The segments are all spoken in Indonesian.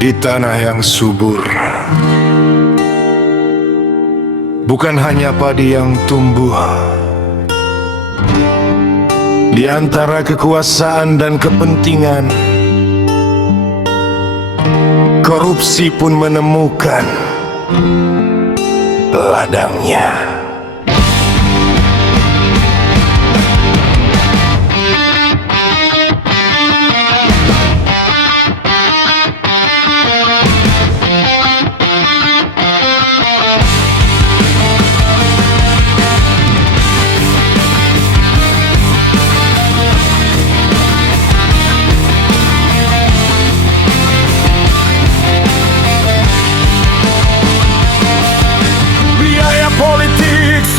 Di tanah yang subur, bukan hanya padi yang tumbuh. Di antara kekuasaan dan kepentingan, korupsi pun menemukan ladangnya.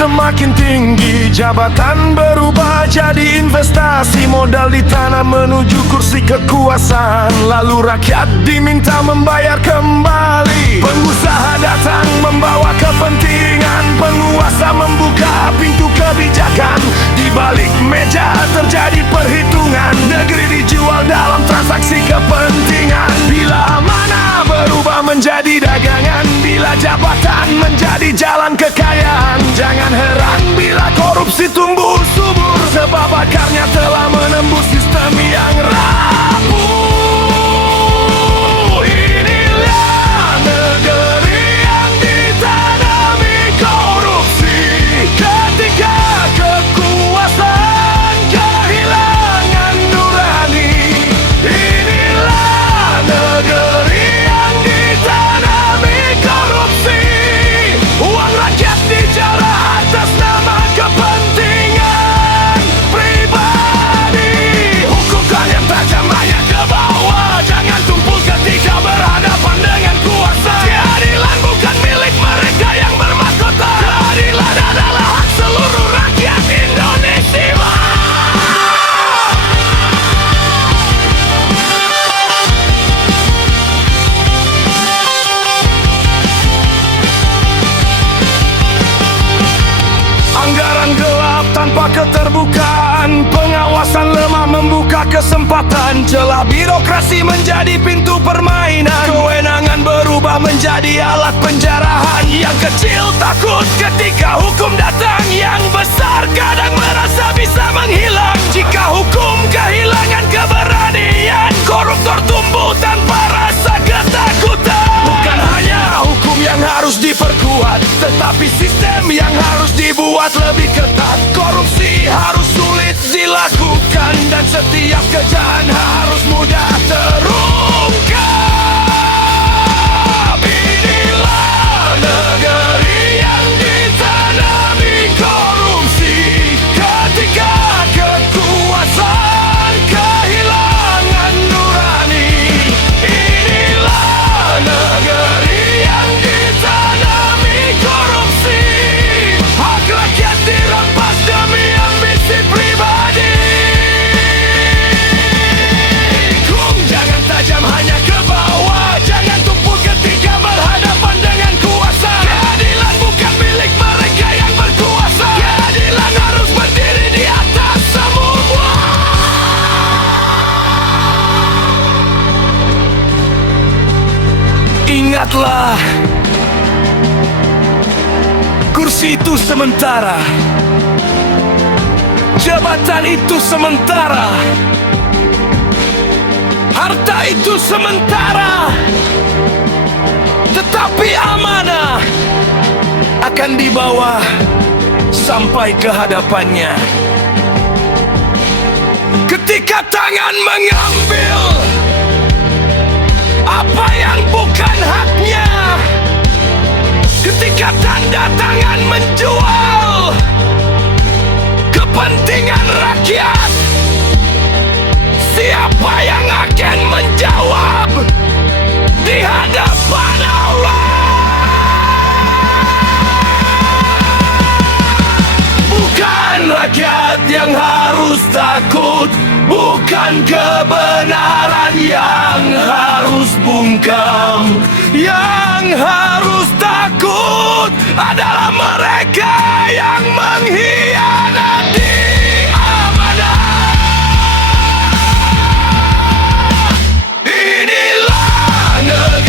Semakin tinggi, jabatan berubah jadi investasi. Modal ditanam menuju kursi kekuasaan, lalu rakyat diminta membayar kembali. Pengusaha datang membawa kepentingan, penguasa membuka pintu kebijakan. Di balik meja terjadi perhitungan, negeri dijual dalam transaksi kepentingan. Bila amanah berubah menjadi dagangan, bila jabatan menjadi jalan kekayaan. Jangan heran bila korupsi tumbuh subur, sebab akarnya telah menembus sistem yang rapuh. Inilah negeri yang ditanami korupsi. Ketika kekuasaan kehilangan nurani, inilah negeri yang ditanami korupsi. Uang rakyat dijarah atas nama kepentingan pribadi. Hukum yang tajam hanya ke bawah, jangan tumpul ketika berhadapan dengan kuasa. Keadilan bukan milik mereka yang bermahkota, keadilan adalah hak seluruh rakyat Indonesia. Anggaran gelap tanpa keterbukaan, pengawasan lemah membuka kesempatan. Celah birokrasi menjadi pintu permainan, kewenangan berubah menjadi alat penjarahan. Yang kecil takut ketika hukum datang, yang besar kadang merasa bisa menghilang. Jika hukum kehilangan keberanian, koruptor tumbuh tanpa rasa ketakutan. Bukan hanya hukum yang harus diperkuat, tetapi sistem yang harus dibuat lebih ketat. Korupsi harus sulit dilakukan, dan setiap kejahatan harus mudah terungkap. Inilah negeri yang ditanami korupsi. Ketika kekuasaan kehilangan nurani, inilah negeri yang ditanami korupsi. Hak rakyat dirampas demi ambisi pribadi. Hukum jangan tajam hanya ke bawah, jangan tumpul ketika berhadapan dengan kuasa. Keadilan bukan milik mereka yang berkuasa, keadilan harus berdiri di atas semua. Ingatlah, kursi itu sementara, jabatan itu sementara, harta itu sementara, tetapi amanah akan dibawa sampai ke hadapannya. Ketika tangan mengambil apa yang bukan haknya, ketika tanda tangan menjual kepentingan rakyat, siapa yang akan menjawab di hadapan Allah? Bukan rakyat yang harus takut, bukan kebenaran yang harus bungkam. Yang harus takut adalah mereka yang mengkhianati amanah. Inilah negeri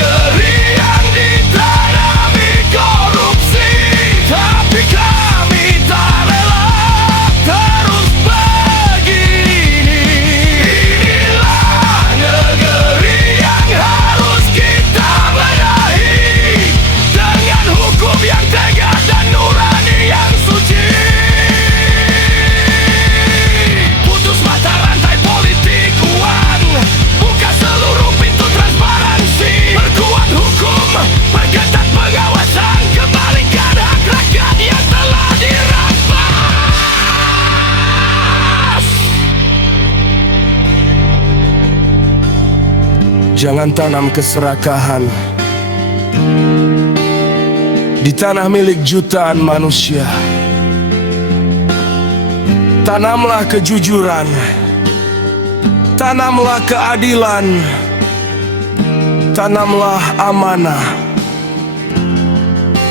Jangan tanam keserakahan di tanah milik jutaan manusia. Tanamlah kejujuran, tanamlah keadilan, tanamlah amanah,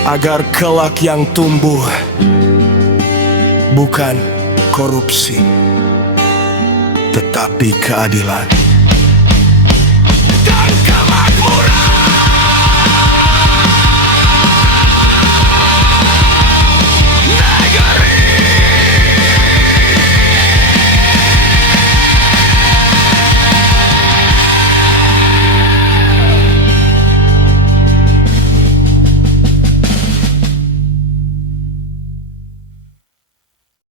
agar kelak yang tumbuh bukan korupsi, tetapi keadilan.